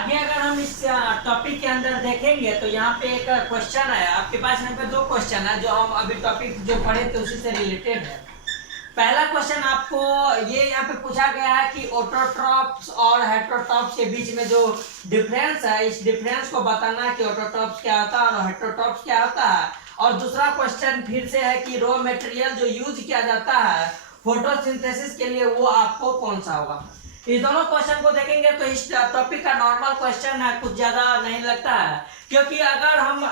आगे अगर हम इस टॉपिक के अंदर देखेंगे तो यहाँ पे एक क्वेश्चन है आपके पास। यहाँ पे दो क्वेश्चन है जो हम अभी टॉपिक जो पढ़े थे उसी से रिलेटेड है। पहला क्वेश्चन आपको ये यहाँ पे पूछा गया है कि ऑटोट्रॉप्स और हेटेरोट्रॉप्स के बीच में जो डिफरेंस है, इस डिफरेंस को बताना है कि ऑटोट्रॉप्स क्या होता है और हेटेरोट्रॉप्स क्या होता है। और दूसरा क्वेश्चन फिर से है कि रॉ मटेरियल जो यूज किया जाता है फोटोसिंथेसिस के लिए वो आपको कौन सा होगा। इस दोनों क्वेश्चन को देखेंगे तो इस टॉपिक का नॉर्मल क्वेश्चन है, कुछ ज्यादा नहीं लगता है, क्योंकि अगर हम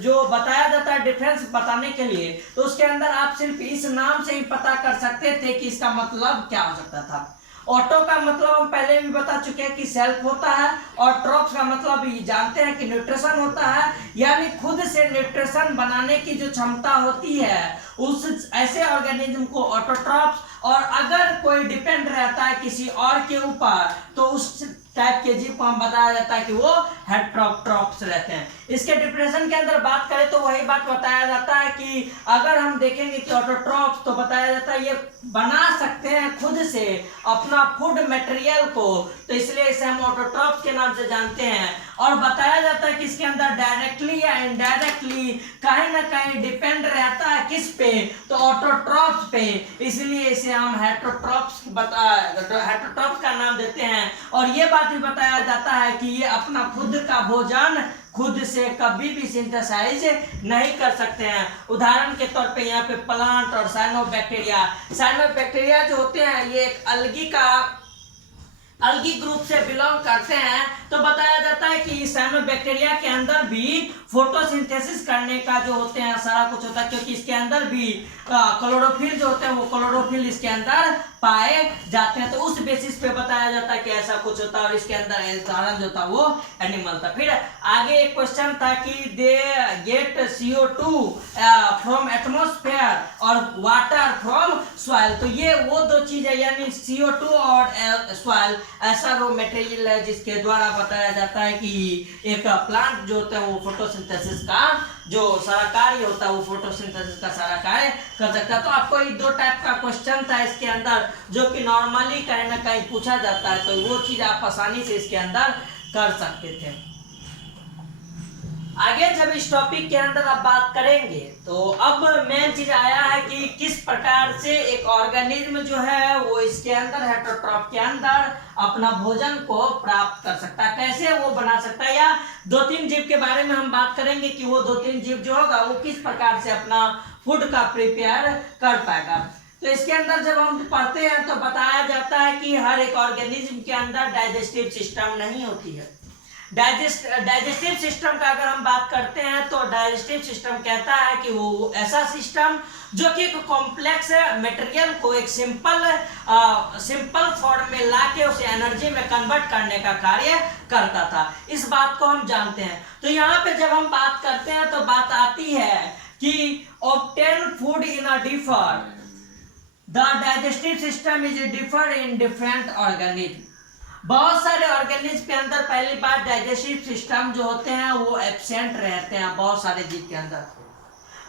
जो बताया जाता है डिफरेंस बताने के लिए तो उसके अंदर आप सिर्फ इस नाम से ही पता कर सकते थे कि इसका मतलब क्या हो सकता था। ऑटो का मतलब हम पहले भी बता चुके हैं कि सेल्फ होता है, और ट्रॉप्स का मतलब ये जानते हैं कि न्यूट्रिशन होता है, यानी खुद से न्यूट्रिशन बनाने की जो क्षमता होती है उस ऐसे ऑर्गेनिज्म को ऑटोट्रॉप्स। और अगर कोई डिपेंड रहता है किसी और के ऊपर तो उस टाइप के जीव को हम बताया जाता है कि वो हेटेरोट्रॉप्स रहते हैं। इसके डिफरेंशिएशन के अंदर बात करें तो वही बात बताया जाता है कि अगर हम देखेंगे कि ऑटोट्रॉप्स तो बताया जाता है ये बना सकते हैं खुद से अपना फूड मटेरियल को, तो इसलिए इसे हम ऑटोट्रॉप्स के नाम से जानते हैं। और बताया जाता है कि इसके अंदर डायरेक्टली या इनडायरेक्टली कहीं ना कहीं डिपेंड रहता है किस पे, तो ऑटोट्रॉप्स पे, इसलिए इसे हम हेटेरोट्रॉप्स का नाम देते हैं। और ये बात भी बताया जाता है कि ये अपना खुद का भोजन खुद से कभी भी सिंथेसाइज नहीं कर सकते हैं। उदाहरण के तौर पे यहाँ पे प्लांट और साइनोबैक्टीरिया जो होते हैं ये एक अलगी ग्रुप से बिलोंग करते हैं। तो बताया जाता है कि साइनोबैक्टीरिया के अंदर भी फोटोसिंथेसिस करने का जो होते हैं सारा कुछ होता है, क्योंकि इसके अंदर भी क्लोरोफिल जो होते हैं वो क्लोरोफिल इसके अंदर पाए जाते हैं। तो उस बेसिस पे बताया जाता है कि ऐसा कुछ होता है, और इसके अंदर उदाहरण जो था वो एनिमल था। फिर आगे एक क्वेश्चन था कि they get CO2 from atmosphere और वाटर फ्रॉम सॉइल। तो ये वो दो चीज है, यानी CO2 और सॉइल ऐसा रो मटेरियल है जिसके द्वारा बताया जाता है कि एक प्लांट जो होता है वो फोटोसिंथेसिस का जो सारा कार्य होता है वो फोटोसिंथेसिस का सारा कार्य कर सकता है। तो आपको ये दो टाइप का क्वेश्चन था इसके अंदर जो कि नॉर्मली कहीं ना कहीं पूछा जाता है, तो वो चीज आप आसानी से इसके अंदर कर सकते थे। आगे जब इस टॉपिक के अंदर आप बात करेंगे तो अब मेन चीज आया है कि किस प्रकार से एक ऑर्गेनिज्म जो है वो इसके अंदर हेटेरोट्रॉप के अंदर अपना भोजन को प्राप्त कर सकता है, कैसे वो बना सकता है, या दो तीन जीव के बारे में हम बात करेंगे कि वो दो तीन जीव जो होगा वो किस प्रकार से अपना फूड का प्रिपेयर कर पाएगा। तो इसके अंदर जब हम पढ़ते हैं तो बताया जाता है कि हर एक ऑर्गेनिज्म के अंदर डाइजेस्टिव सिस्टम नहीं होती है। डाइजेस्टिव सिस्टम का अगर हम बात करते हैं तो डाइजेस्टिव सिस्टम कहता है कि वो ऐसा सिस्टम जो कि एक कॉम्प्लेक्स मटेरियल को एक सिंपल फॉर्म में लाके उसे एनर्जी में कन्वर्ट करने का कार्य करता था। इस बात को हम जानते हैं। तो यहाँ पे जब हम बात करते हैं तो बात आती है कि obtain food in a differ the digestive system is differ in different organism. बहुत सारे ऑर्गेनिज्म के अंदर पहली बात डाइजेस्टिव सिस्टम जो होते हैं वो एब्सेंट रहते हैं बहुत सारे जीव के अंदर।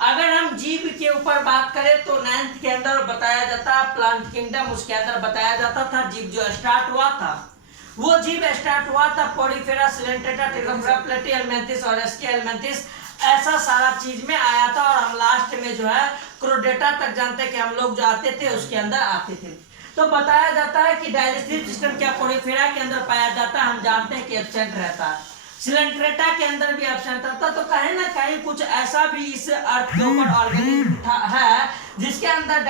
अगर हम जीव के ऊपर बात करें तो 9th के अंदर बताया जाता है प्लांट किंगडम, उसके अंदर बताया जाता था जीव जो स्टार्ट हुआ था वो जीव स्टार्ट हुआ था पोरिफेरा, सिलेंट्रेटा, टिलोफेरा, प्लेटी एल्मेंथिस और एस्की एल्मेंथिस, ऐसा सारा चीज में आया था। और हम लास्ट में जो है क्रोडेटा तक जानते कि हम लोग जो आते थे उसके अंदर आते थे। तो बताया जाता है कि डाइजेस्टिव सिस्टम क्या पोरिफेरा के अंदर पाया जाता है, हम जानते हैं कि एब्सेंट रहता है। सिलेंट्रेटा के अंदर भी एब्सेंट रहता है। तो कहीं ना कहीं कुछ ऐसा भी इस अर्थ के ऊपर ऑर्गेनिज्म है जिसके अंदर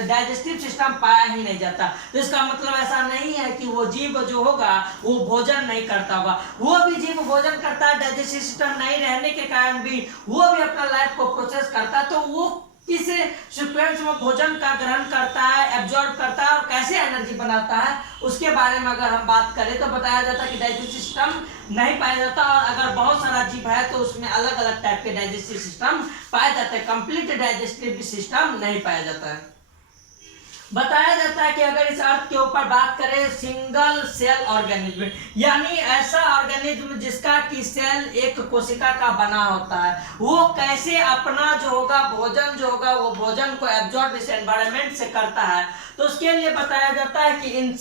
डाइजेस्टिव सिस्टम पाया ही नहीं जाता। तो इसका मतलब ऐसा नहीं है कि वो जीव जो होगा वो भोजन नहीं करता होगा, वो भी जीव भोजन करता है। डाइजेस्टिव सिस्टम नहीं रहने के कारण भी वो भी अपना लाइफ को प्रोसेस करता है। तो वो किस सीक्वेंस में भोजन का ग्रहण करता है, एब्जॉर्ब करता है और कैसे एनर्जी बनाता है उसके बारे में अगर हम बात करें तो बताया जाता है कि डाइजेस्टिव सिस्टम नहीं पाया जाता। और अगर बहुत सारा जीव है तो उसमें अलग अलग टाइप के डाइजेस्टिव सिस्टम पाए जाते हैं, कंप्लीट डाइजेस्टिव सिस्टम नहीं पाया जाता है। बताया जाता है कि अगर इस अर्थ के ऊपर बात करें सिंगल सेल ऑर्गेनिज्म, यानी ऐसा ऑर्गेनिज्म जिसका कि सेल एक कोशिका का बना होता है, वो कैसे अपना जो होगा भोजन जो होगा वो भोजन को एब्जॉर्ब इस एनवायरनमेंट से करता है। तो उसके लिए बताया जाता है कि in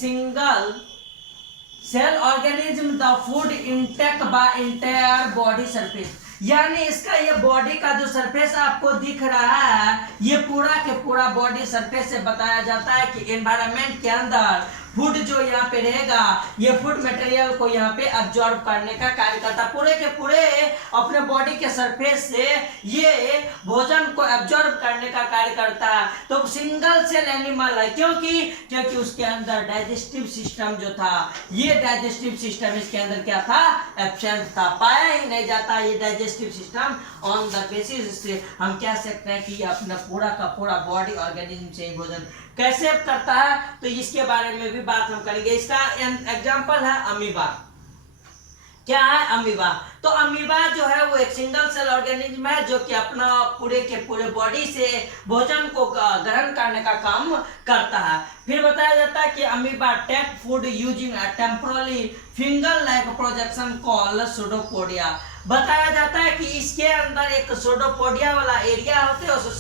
cell organism the food intake by entire body surface, यानी इसका ये बॉडी का जो सरफेस आपको दिख रहा है ये पूरा के पूरा बॉडी सरफेस से बताया जाता है कि एनवायरनमेंट के अंदर फूड जो यहाँ पे रहेगा ये फूड मटेरियल को यहाँ पे अब्जॉर्ब करने का कार्य करता है, पूरे के पूरे अपने बॉडी के सरफेस से ये भोजन को अब्जॉर्ब करने का कार्य करता है। तो सिंगल सेल एनिमल है क्योंकि उसके अंदर डाइजेस्टिव सिस्टम जो था, ये डाइजेस्टिव सिस्टम इसके अंदर क्या था, एब्सेंट था, पाया ही नहीं जाता ये digestive system. On the basis से हम कह सकते हैं कि ये अपना पूरा का पूरा बॉडी ऑर्गेनिज्म से ही भोजन कैसे करता है, तो इसके बारे में भी बात हम करेंगे। इसका एग्जांपल है अमीबा। क्या है अमीबा? तो अमीबा जो है वो एक सिंगल सेल ऑर्गेनिज्म है जो कि अपना पूरे के पूरे बॉडी से भोजन को ग्रहण करने का काम करता है। फिर बताया जाता है कि amoeba take food using a temporally finger like projection called pseudopodia. बताया जाता है कि इसके अंदर एक सूडोपोडिया वाला एरिया होते है, उस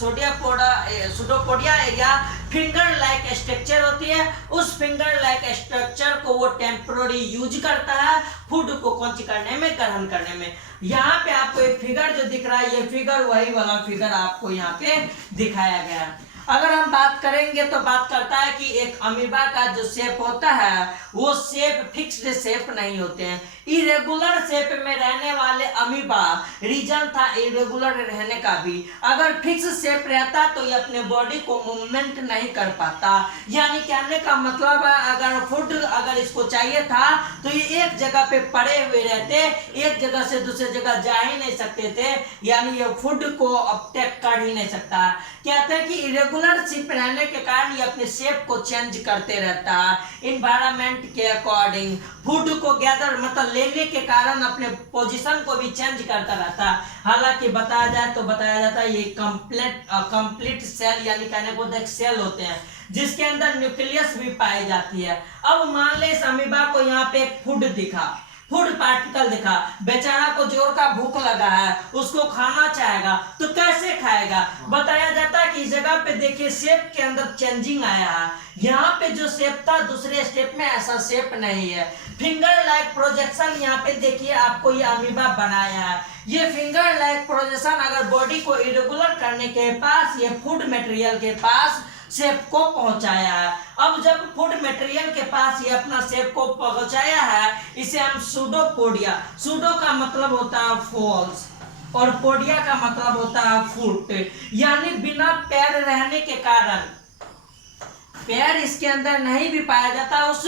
pseudopodia area finger like structure होती है, उस फिंगर लाइक स्ट्रक्चर को वो टेम्पोररी यूज करता है फूड को कौन करने में, ग्रहण करने में। यहाँ पे आपको एक फिगर जो दिख रहा है ये फिगर वही वाला फिगर आपको यहाँ पे दिखाया गया है। अगर हम बात करेंगे तो बात करता है कि एक अमीबा का जो शेप होता है वो शेप फिक्स्ड शेप नहीं होते हैं, इरेगुलर शेप में रहने वाले अमीबा रीजन था इरेगुलर रहने का भी। अगर फिक्स शेप रहता तो ये अपने बॉडी को मूवमेंट नहीं कर पाता, यानी कहने का मतलब है अगर फूड अगर इसको चाहिए था तो ये एक जगह पे पड़े हुए रहते, एक जगह से दूसरी जगह जा ही नहीं सकते थे, यानी ये फूड को अपटेक कर ही नहीं सकता। कहते हैं कि इरेगुलर शेप रहने के कारण ये अपने शेप को चेंज करते रहता है इन्वायरमेंट के अकॉर्डिंग, फूड को गैदर मतलब लेने के कारण अपने पोजीशन को भी चेंज करता रहता है। हालांकि बताया जाए तो बताया जाता है ये कंप्लीट सेल यानी कहने को एक सेल होते हैं जिसके अंदर न्यूक्लियस भी पाई जाती है। अब मान ले इस अमीबा को यहाँ पे एक फूड दिखा, फूड पार्टिकल दिखा, बेचारा को जोर का भूख लगा है, उसको खाना चाहेगा तो कैसे खाएगा? बताया जाता है कि इस जगह पे देखिए शेप के अंदर चेंजिंग आया है, यहाँ पे जो शेप था दूसरे स्टेप में ऐसा शेप नहीं है। फिंगर लाइक प्रोजेक्शन यहाँ पे देखिए आपको ये अमीबा बनाया है, ये फिंगर लाइक प्रोजेक्शन अगर बॉडी को इरेगुलर करने के पास ये फूड मटेरियल के पास शेप को पहुंचाया है। अब जब फूड मटेरियल के पास ये अपना शेप को पहुंचाया है इसे हम सूडोपोडिया, सूडो का मतलब होता है फॉल्स और पोडिया का मतलब होता है फुट, यानी बिना पैर रहने के कारण पैर इसके अंदर नहीं भी पाया जाता, उस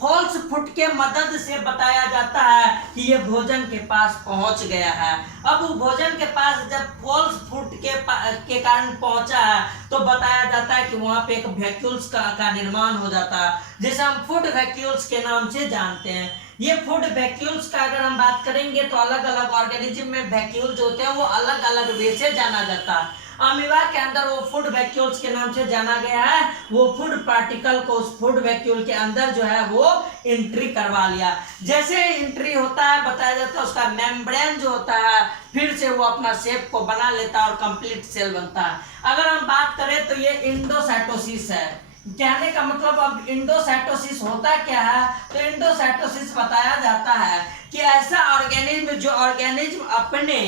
फॉल्स फुट के मदद से बताया जाता है कि ये भोजन के पास पहुंच गया है। अब भोजन के पास जब फॉल्स फुट के कारण पहुंचा है तो बताया जाता है कि वहां पे एक वैक्यूल्स का निर्माण हो जाता है जिसे हम फूड वैक्यूल्स के नाम से जानते हैं। ये फूड वैक्यूल्स का अगर हम बात करेंगे तो अलग अलग ऑर्गेनिज्म में वैक्यूल्स होते हैं वो अलग अलग वे से जाना जाता है। अमीबा के अंदर वो फूड वैक्यूल्स के नाम से जाना गया है, वो फूड पार्टिकल को उस फूड वैक्यूल के अंदर जो है वो एंट्री करवा लिया। जैसे एंट्री होता है बताया जाता है उसका मेम्ब्रेन जो होता है फिर से वो अपना शेप को बना लेता है और कंप्लीट सेल बनता है। अगर हम बात करें तो ये इंडोसाइटोसिस है, कहने का मतलब अब इंडोसाइटोसिस होता क्या है? तो इंडोसाइटोसिस बताया जाता है कि ऐसा ऑर्गेनिज्म जो ऑर्गेनिज्म अपने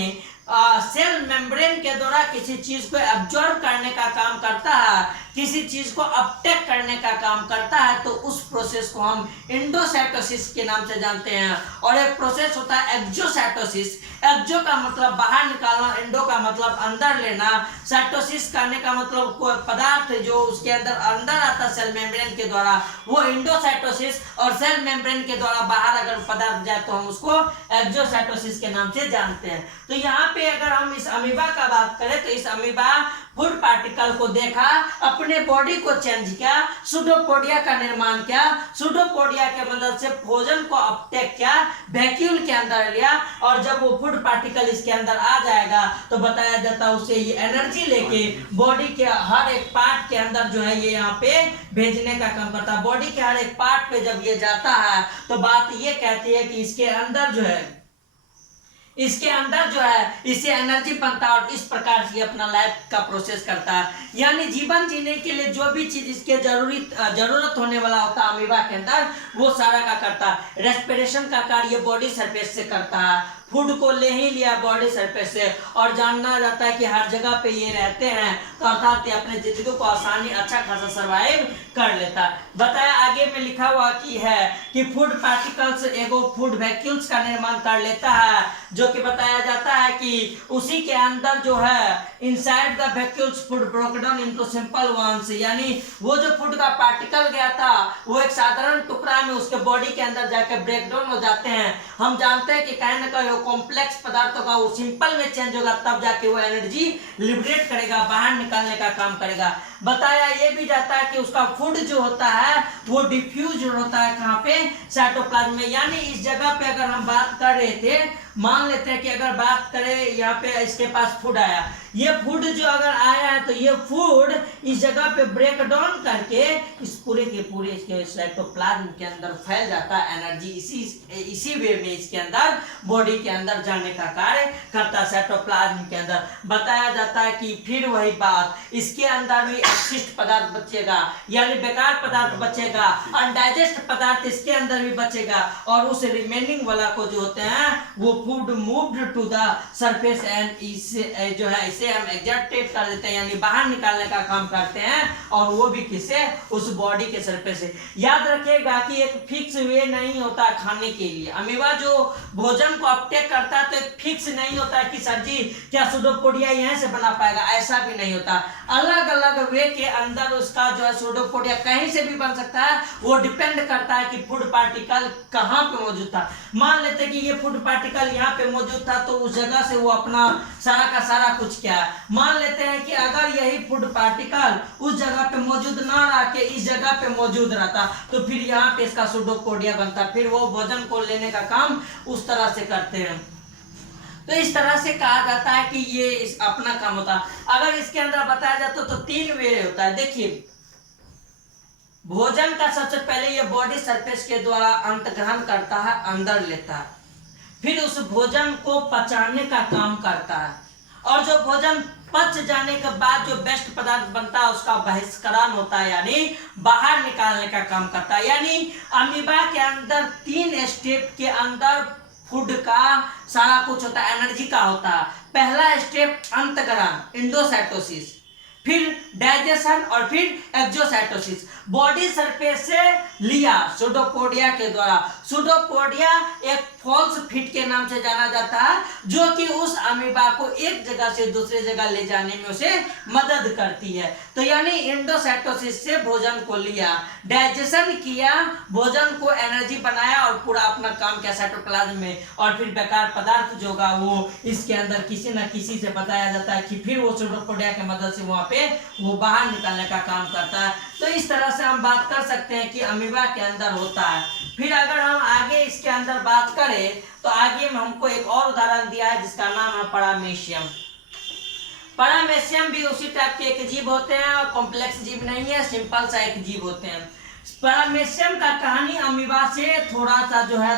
सेल मेम्ब्रेन के द्वारा किसी चीज को एब्जॉर्ब करने का काम करता है, किसी चीज को अपटेक करने का काम करता है, तो उस प्रोसेस को हम इंडोसाइटोसिस के नाम से जानते हैं। और एक प्रोसेस होता है एक्जोसाइटोसिस, एक्जो का मतलब बाहर निकालना, इंडो का मतलब अंदर लेना, साइटोसिस करने का मतलब कोई पदार्थ जो उसके अंदर आता सेल मेम्ब्रेन के द्वारा, वो इंडोसाइटोसिस, और सेल मेम्ब्रेन के द्वारा बाहर अगर पदार्थ जाए तो हम उसको एक्जोसाइटोसिस के नाम से जानते हैं। तो यहाँ पे अगर हम इस अमीबा का बात करें तो इस अमीबा फूड पार्टिकल को देखा, अपने बॉडी को चेंज किया, सूडोपोडिया का निर्माण किया, सूडोपोडिया के मदद से भोजन को अपटेक किया, वैक्यूल के अंदर लिया, और जब वो फूड पार्टिकल इसके अंदर आ जाएगा तो बताया जाता है उसे ये एनर्जी लेके बॉडी के हर एक पार्ट के अंदर जो है ये यहाँ पे भेजने का काम करता है। बॉडी के हर एक पार्ट पे जब ये जाता है तो बात ये कहती है कि इसके अंदर जो है इसके अंदर जो है इससे एनर्जी बनता है और इस प्रकार से अपना लाइफ का प्रोसेस करता है। यानी जीवन जीने के लिए जो भी चीज इसके जरूरत होने वाला होता है अमीबा के अंदर, वो सारा का करता है। रेस्पिरेशन का कार्य बॉडी सरफेस से करता है, फूड को ले ही लिया बॉडी सरफेस से, और जानना जाता है कि हर जगह पे ये रहते हैं, तो अर्थात ये अपने जिंदगी को आसानी अच्छा खासा सर्वाइव कर लेता है। बताया आगे में लिखा हुआ कि है कि फूड पार्टिकल्स एगो फूड वैक्यूल्स का निर्माण कर लेता है, जो कि बताया जाता है कि उसी के अंदर जो है inside the vacuoles food broken down into simple ones, यानी वो जो फूड का पार्टिकल गया था वो एक साधारण टुकड़ा में उसके बॉडी के अंदर जाकर ब्रेक डाउन हो जाते हैं। हम जानते हैं कि कहीं ना कहीं कॉम्प्लेक्स पदार्थों का वो सिंपल में चेंज होगा, तब जाके वो एनर्जी लिबरेट करेगा, बाहर निकालने का काम करेगा। बताया ये भी जाता है कि उसका फूड जो होता है वो डिफ्यूज होता है कहाँ पे, साइटोप्लाज्म में। यानी इस जगह पे अगर हम बात कर रहे थे, मान लेते हैं कि अगर बात करें यहाँ पे इसके पास फूड आया, ये फूड जो अगर आया है तो ये फूड इस जगह पे ब्रेक डाउन करके इस पूरे के पूरे इसके साइटोप्लाज्म के अंदर फैल जाता है। एनर्जी इसी वे में इसके अंदर बॉडी के अंदर जाने का कार्य करता है साइटोप्लाज्म के अंदर। बताया जाता है कि फिर वही बात, इसके अंदर भी अपशिष्ट पदार्थ बचेगा, यानी बेकार पदार्थ बचेगा, अनडाइजेस्ट पदार्थ इसके अंदर भी बचेगा, और उस रिमेनिंग वाला को जो होते हैं वो food moved to the surface and इसे जो है इसे हम एग्जैक्टेड कर देते हैं, यानी बाहर निकालने का काम करते हैं, और वो भी किससे, उस बॉडी के सरफेस से। याद रखिएगा कि एक फिक्स वे नहीं होता खाने के लिए। अमीबा जो भोजन को अपटेक करता है तो एक फिक्स नहीं होता है कि सर जी क्या सूडोपोडिया यहाँ से बना पाएगा, ऐसा भी नहीं होता। अलग अलग वे के अंदर उसका जो है सूडोपोडिया कहीं से भी बन सकता है, वो डिपेंड करता है कि फूड पार्टिकल कहाँ पे मौजूद था। मान लेते कि ये फूड पार्टिकल यहाँ पे मौजूद था, तो उस जगह से वो अपना सारा का सारा कुछ क्या है। मान लेते हैं कि अगर यही फूड पार्टिकल उस जगह पे मौजूद ना रह के इस जगह पे मौजूद रहता, तो फिर यहाँ पे इसका सूडोपोडिया बनता, फिर वो भोजन को लेने का काम उस तरह से करते हैं। तो इस तरह से कहा जाता है कि ये इस अपना काम होता है। अगर इसके अंदर बताया जाता तो 3 वे होता है। देखिए, भोजन का सबसे पहले ये बॉडी सरफेस के द्वारा अंत ग्रहण करता है, अंदर लेता है, फिर उस भोजन को पचाने का काम करता है, और जो भोजन पच जाने के बाद जो बेस्ट पदार्थ बनता है उसका बहिष्करण होता है, यानी बाहर निकालने का काम करता है। यानी अमीबा के अंदर 3 स्टेप के अंदर फूड का सारा कुछ होता है, एनर्जी का होता है। पहला स्टेप अंतग्रहण इंडोसाइटोसिस, फिर डाइजेशन, और फिर एक्सोसाइटोसिस। बॉडी सरफेस से लिया सूडोपोडिया के द्वारा। सूडोपोडिया एक फॉल्स फिट के नाम से जाना जाता है, जो कि उस अमीबा को एक जगह से दूसरी जगह ले जाने में उसे मदद करती है। तो यानी इंडोसाइटोसिस से भोजन को लिया, डाइजेशन किया, भोजन को एनर्जी बनाया और पूरा अपना काम किया साइटोप्लाज्म में, और फिर बेकार पदार्थ जो होगा वो इसके अंदर किसी न किसी से बताया जाता है कि फिर वो सूडोपोडिया की मदद से वहां पे वो बाहर निकालने का काम करता है। तो इस तरह से हम बात कर सकते हैं कि अमीबा के अंदर होता है। फिर अगर हम आगे इसके अंदर बात करें तो आगे में हमको एक और उदाहरण दिया है जिसका नाम है पैरामेशियम। पैरामेशियम भी उसी टाइप के एक जीव होते हैं, और कॉम्प्लेक्स जीव नहीं है, सिंपल सा एक जीव होते हैं। पैरामेशियम का कहानी अमीबा से थोड़ा सा जो है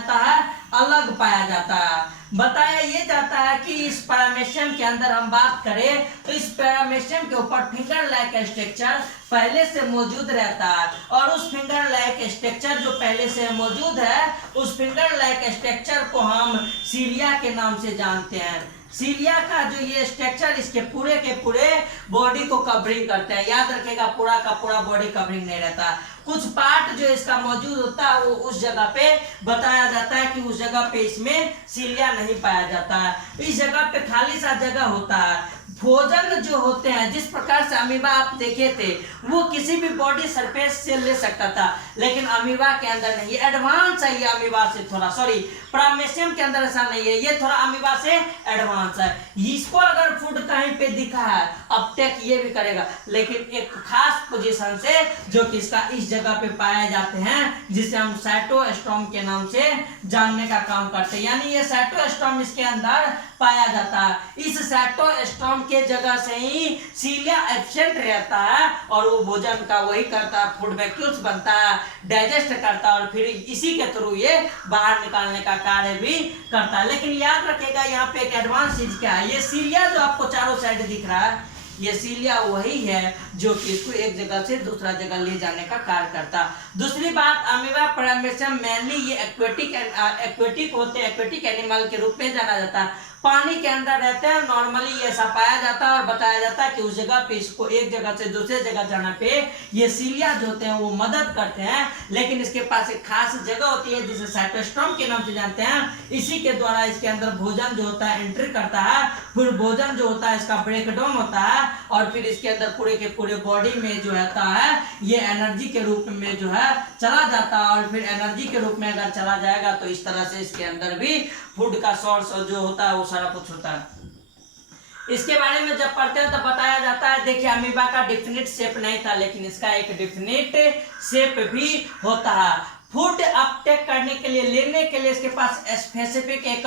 अलग पाया जाता है। बताया ये जाता है कि इस पैरामेशियम के अंदर हम बात करें तो इस पैरामेशियम के ऊपर फिंगर लाइक स्ट्रक्चर पहले से मौजूद रहता है, और उस फिंगर लाइक स्ट्रक्चर जो पहले से मौजूद है उस फिंगर लाइक स्ट्रक्चर को हम सीलिया के नाम से जानते हैं। सीलिया का जो ये स्ट्रक्चर इसके पूरे के पूरे बॉडी को कवरिंग करते हैं। याद रखिएगा, पूरा का पूरा बॉडी कवरिंग नहीं रहता, कुछ पार्ट जो इसका मौजूद होता है वो उस जगह पे बताया जाता है कि उस जगह पे इसमें सीलिया नहीं पाया जाता है, इस जगह पे खाली सा जगह होता है। भोजन जो होते हैं जिस प्रकार से अमीबा आप देखे थे वो किसी भी बॉडी सरफेस से ले सकता था, लेकिन अमीबा के अंदर नहीं, एडवांस है ये अमीबा से थोड़ा, सॉरी पैरामेशियम के अंदर ऐसा नहीं है, ये थोड़ा अमीबा से एडवांस है। इसको अगर फूड कहीं पे दिखा है अपटेक ये भी करेगा, लेकिन एक खास पोजीशन से जो कि इसका इस जगह पे पाए जाते हैं जिसे हम साइटोस्टोम के नाम से जानने का काम करते हैं। यानी ये साइटोस्टोम इसके अंदर पाया जाता है। इस साइटोस्टोम के जगह से ही सीलिया एब्सेंट रहता है और वो भोजन का वही करता है, फूड वैक्यूल्स बनता है, डाइजेस्ट करता है और फिर इसी के थ्रू ये बाहर निकालने का कार्य भी करता है। लेकिन याद रखिएगा यहाँ पे एक एडवांस चीज क्या है, ये सीलिया जो आपको चारों साइड दिख रहा है, ये सीलिया वही है जो कि इसको एक जगह से दूसरा जगह ले जाने का कार्य करता है। दूसरी बात, अमीबा पैरामीशियम मेनली ये एक्वेटिक होते हैं, एक्वेटिक एनिमल के रूप में जाना जाता है, पानी के अंदर रहते हैं। नॉर्मली ऐसा पाया जाता है और बताया जाता है कि उस जगह पे इसको एक जगह से दूसरे जगह जाने पे ये सीलिया जो होते हैं वो मदद करते हैं। लेकिन इसके पास एक खास जगह होती है जिसे साइटोस्टोम के नाम से जानते हैं। इसी के द्वारा इसके अंदर भोजन जो होता है एंट्री करता है, फिर भोजन जो होता है इसका ब्रेक डाउन होता है और फिर इसके अंदर पूरे के पूरे बॉडी में जो रहता है ये एनर्जी के रूप में जो है चला जाता है और फिर एनर्जी के रूप में अगर चला जाएगा तो इस तरह से इसके अंदर भी फूड का सोर्स जो होता है वो सारा कुछ होता है। इसके बारे में जब पढ़ते हैं तो बताया जाता है, देखिए अमीबा का डेफिनेट शेप नहीं था लेकिन इसका एक डेफिनेट शेप भी होता है। फूड अपटेक करने के लिए, लेने के लिए इसके पास स्पेसिफिक एक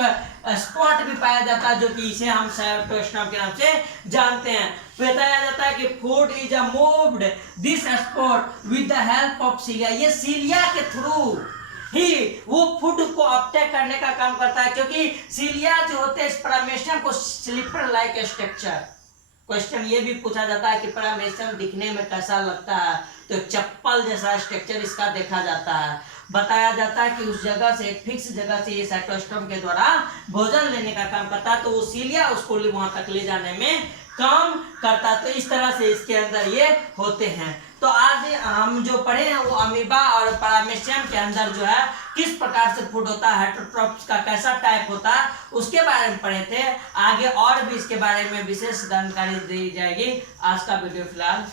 स्पॉट भी पाया जाता है जो कि इसे हम साइटोस्टोम के नाम से जानते हैं। बताया जाता है कि food is moved this spot with the help of सीलिया, ये सीलिया के थ्रू ही वो फूड को अपटेक करने का काम करता है, क्योंकि सीलिया जो होते हैं इस पैरामीशियम को स्लीपर लाइक स्ट्रक्चर। क्वेश्चन ये भी पूछा जाता है कि पैरामीशियम दिखने में कैसा लगता है, तो चप्पल जैसा स्ट्रक्चर इसका देखा जाता है। बताया जाता है कि उस जगह से, एक फिक्स जगह से ये साइटोस्टोम के द्वारा भोजन लेने का काम करता है, तो वो सीलिया उसको वहां तक ले जाने में काम करता है। तो इस तरह से इसके अंदर ये होते हैं। तो आज हम जो पढ़े हैं वो अमीबा और पैरामीशियम के अंदर जो है किस प्रकार से फूड होता है, हेटरोट्रॉप्स का कैसा टाइप होता है उसके बारे में पढ़े थे। आगे और भी इसके बारे में विशेष जानकारी दी जाएगी। आज का वीडियो फिलहाल